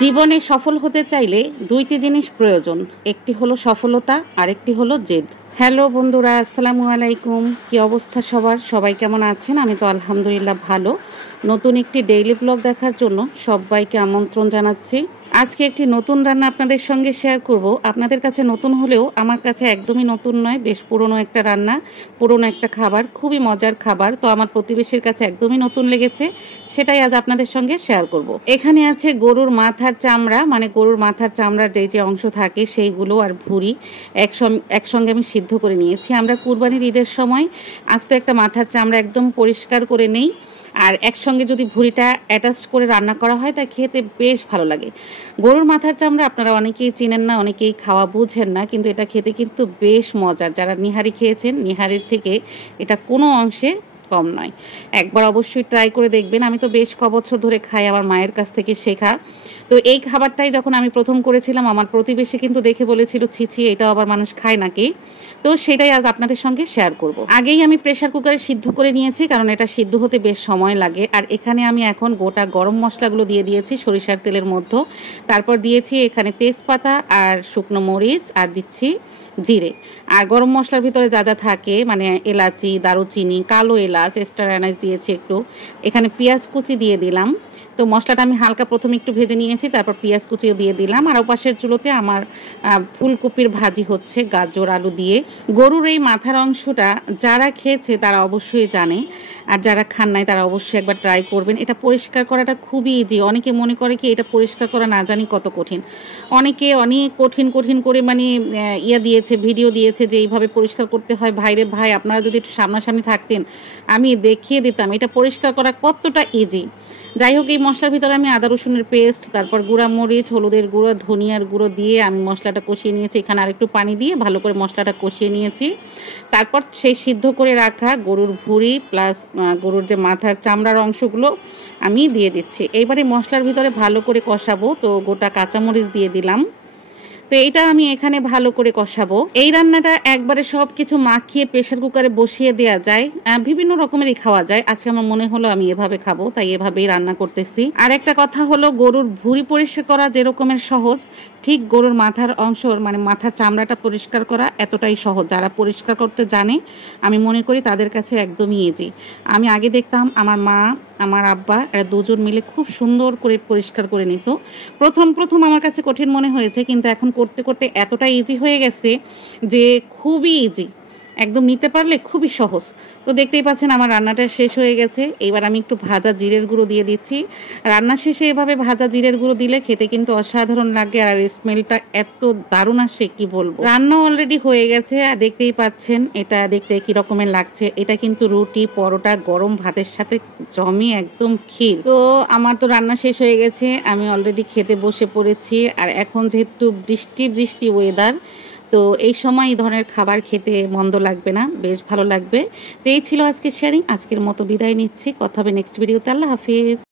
জীবনে সফল হতে চাইলে দুইটি জিনিস প্রয়োজন, একটি হলো সফলতা আর একটি হলো জেদ। হ্যালো বন্ধুরা, আসসালামু আলাইকুম। কি অবস্থা সবার? সবাই কেমন আছেন? আমি তো আলহামদুলিল্লাহ ভালো। নতুন একটি ডেইলি ব্লগ দেখার জন্য সবাইকে আমন্ত্রণ জানাচ্ছি। আজকে একটি নতুন রান্না আপনাদের সঙ্গে শেয়ার করব। আপনাদের কাছে নতুন হলেও আমার কাছে একদমই নতুন নয়, বেশ পুরনো একটা রান্না, পুরনো একটা খাবার, খুবই মজার খাবার। তো আমার প্রতিবেশীর কাছে একদমই নতুন লেগেছে, সেটাই আজ আপনাদের সঙ্গে শেয়ার করব। এখানে আছে গরুর মাথার চামড়া, মানে গরুর মাথার চামড়ার যে অংশ থাকে সেইগুলো আর ভুঁড়ি একসঙ্গে আমি সিদ্ধ করে নিয়েছি। আমরা কুরবানির ঈদের সময় আস্ত একটা মাথার চামড়া একদম পরিষ্কার করে নেই, আর একসঙ্গে যদি ভুঁড়িটা অ্যাটাচ করে রান্না করা হয় তা খেতে বেশ ভালো লাগে। গরুর মাথার চামড়া আপনারা অনেকেই চিনেন না, অনেকেই খাওয়া বুঝেন না, কিন্তু এটা খেতে কিন্তু বেশ মজার। যারা নিহারি খেয়েছেন, নিহারির থেকে এটা কোনো অংশে কম নয়। একবার অবশ্যই ট্রাই করে দেখবেন। আমি তো বেশ কবছর ধরে খাই, আমার মায়ের কাছ থেকে শেখা। তো এই খাবারটাই যখন আমি প্রথম করেছিলাম, আমার প্রতিবেশী কিন্তু দেখে বলেছিল, ছি এটা আবার মানুষ খায় নাকি। তো সেটাই আজ আপনাদের সঙ্গে শেয়ার করব। আগেই আমি প্রেসার কুকারে সিদ্ধ করে নিয়েছি, কারণ এটা সিদ্ধ হতে বেশ সময় লাগে। আর এখানে আমি এখন গোটা গরম মশলাগুলো দিয়ে দিয়েছি সরিষার তেলের মধ্যে। তারপর দিয়েছি এখানে তেজপাতা আর শুকনো মরিচ, আর দিচ্ছি জিরে। আর গরম মশলার ভিতরে যা যা থাকে, মানে এলাচি, দারুচিনি, কালো এলাচ, এক্সট্রা অ্যানাইস দিয়েছি একটু। এখানে পেঁয়াজ কুচি দিয়ে দিলাম। তো মশলাটা আমি হালকা প্রথমে একটু ভেজে নিয়েছি, তারপর পেঁয়াজ কুচিও দিয়ে দিলাম। আর ওপাশের চুলোতে আমার ফুলকপির ভাজি হচ্ছে, গাজর আলু দিয়ে। গরুর এই মাথার অংশটা যারা খেয়েছে তারা অবশ্যই জানে, আর যারা খান নাই তারা অবশ্যই একবার ট্রাই করবেন। এটা পরিষ্কার করাটা খুবই ইজি। অনেকে মনে করে কি এটা পরিষ্কার করা না জানি কত কঠিন। অনেকে অনেক কঠিন কঠিন করে মানে দিয়েছে, ভিডিও দিয়েছে যে এইভাবে পরিষ্কার করতে হয়। ভাইরে ভাই, আপনারা যদি একটু সামনাসামনি থাকতেন আমি দেখিয়ে দিতাম এটা পরিষ্কার করা কতটা ইজি। যাই হোক, এই মশলার ভিতরে আমি আদা রসুনের পেস্ট, তারপর গুঁড়া মরিচ, হলুদের গুঁড়ো, ধনিয়ার গুঁড়ো দিয়ে আমি মশলাটা কষিয়ে নিয়েছি। এখানে আরেকটু পানি দিয়ে ভালো করে মশলাটা কষিয়ে নিয়েছি। তারপর সেই সিদ্ধ করে রাখা গরুর ভুঁড়ি প্লাস গরুর যে মাথার চামড়ার অংশগুলো আমি দিয়ে দিচ্ছি। এইবারে মশলার ভিতরে ভালো করে কষাবো। তো গোটা কাঁচামরিচ দিয়ে দিলাম। তো এইটা আমি এখানে ভালো করে কষাবো। এই রান্নাটা একবারে সব কিছু মাখিয়ে প্রেসার কুকারে বসিয়ে দেওয়া যায়, বিভিন্ন রকমেরই খাওয়া যায়। আজকে আমার মনে হলো আমি এভাবে খাবো, তাই এভাবেই রান্না করতেছি। আর একটা কথা হলো, গরুর ভুঁড়ি পরিষ্কার করা যেরকমের সহজ, ঠিক গরুর মাথার অংশ, মানে মাথার চামড়াটা পরিষ্কার করা এতটাই সহজ। যারা পরিষ্কার করতে জানে আমি মনে করি তাদের কাছে একদমই ইজি। আমি আগে দেখতাম আমার মা, আমার আব্বা, এরা দুজন মিলে খুব সুন্দর করে পরিষ্কার করে নিত। প্রথম প্রথম আমার কাছে কঠিন মনে হয়েছে, কিন্তু এখন করতে করতে এতটা ইজি হয়ে গেছে যে খুবই ইজি, একদম নিতে পারলে খুবই সহজ। তো দেখতেই পাচ্ছেন আমার রান্নাটা শেষ হয়ে গেছে। এবার আমি একটু ভাজা জিরের গুঁড়ো দিয়ে দিচ্ছি। রান্না শেষে এভাবে ভাজা জিরের গুঁড়ো দিলে খেতে কিন্তু অসাধারণ লাগে, আর স্মেলটা এত দারুণ আসে কি বলবো। রান্না অলরেডি হয়ে গেছে, আর দেখতেই পাচ্ছেন এটা দেখতে কি রকমের লাগছে। এটা কিন্তু রুটি, পরোটা, গরম ভাতের সাথে জমে একদম ক্ষীর। তো আমার তো রান্না শেষ হয়ে গেছে, আমি অলরেডি খেতে বসে পড়েছি। আর এখন যেহেতু বৃষ্টি বৃষ্টি ওয়েদার, তো এই সময় এই ধরনের খাবার খেতে মন্দ লাগবে না, বেশ ভালো লাগবে। তো এই ছিল আজকের শেয়ারিং। আজকের মতো বিদায় নিচ্ছি, কথা হবে নেক্সট ভিডিওতে। আল্লাহ হাফিজ।